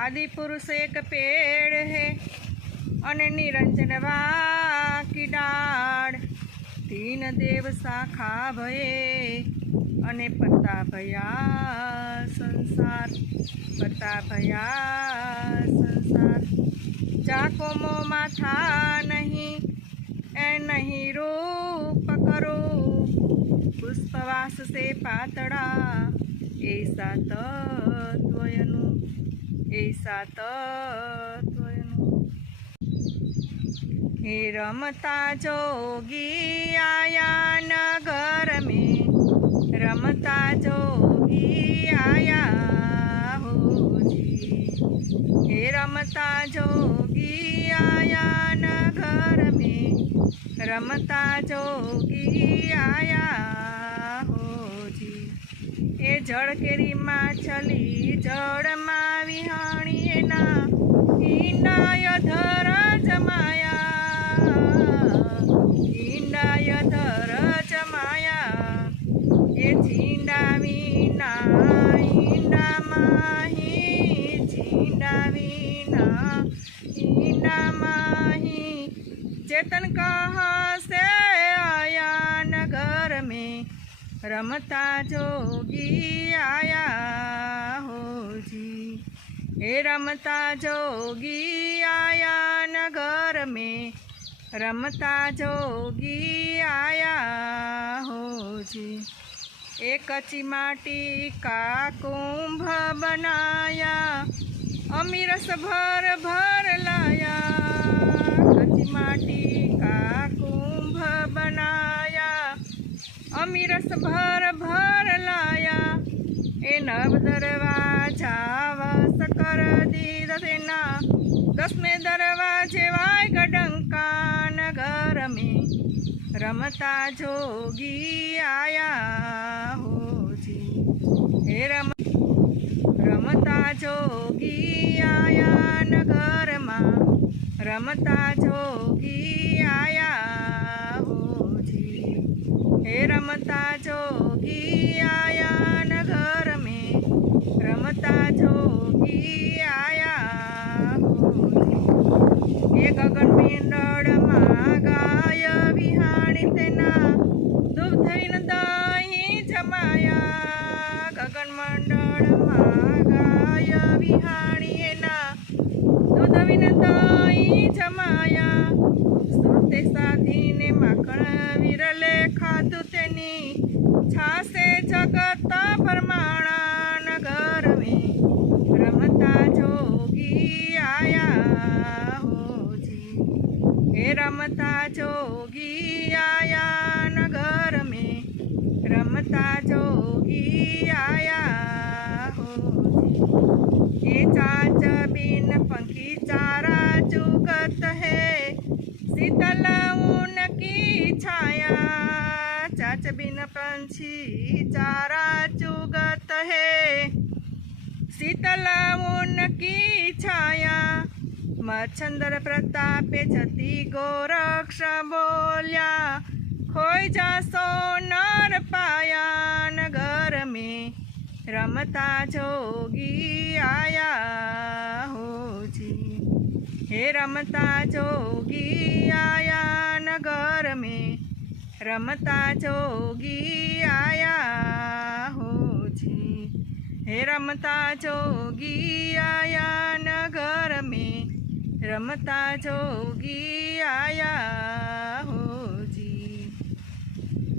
आदि पुरुष एक पेड़ है અને નિરંજન વાકી ડાળ તીન દેવ શાખા ભયે અને પતા ભયા સંસાર પતા ભયા સંસાર જાકો મો માથા નહીં એ નહીં રૂપ કરો પુષ્પવાસ સે પાતળા એસા તત્વયનું એસા તત્વયનું હે રમતા જોગી આયા નગર મેં રમતા જોગી આયા હોજી હે રમતા જોગી આયા નગર મેં રમતા જોગી આયા હોજી એ જળ કેરીમાં છલી જળમાં વિહાણીના ઈંડાય ધર જમાયા ઈંડાય ધર જમાયા એ છીંડા વિના ઈંડા માહી છીંડા વિના ઈંડા માહી ચેતન કહસે આયા નગર મે, રમતા જોગી આયા હોજી हे रमता जोगी आया नगर में। रमता जोगी आया हो जी। एक कच्ची माटी का कुंभ बनाया, अमीरस भर भर लाया। कच्ची माटी का कुंभ बनाया, अमीरस भर भर लाया। ए नव दरवाज़ा વસ કર દીધ તેના દસમે દરવાજે વાય ગડંકા નગર મે રમતા જોગી આયા હોજી હે રમ રમતા જોગી આયા નગરમાં રમતા જોગી माता जोगी आया हो चाच ज़मीन पंखी चारा चुगत है। शीतल उनकी छाया। चाच बिन पंछी चारा चुगत है। शीतल उनकी छाया। मच्छंदर प्रताप जति गोरक्ष बोलिया, खोई जा सोना પાયા નગર મેં રમતા જોગી આયા હોજી. હે રમતા જોગી આયા નગર મેં રમતા જોગી આયા હોજી. હે રમતા જોગી આયા નગર મેં રમતા જોગી આયા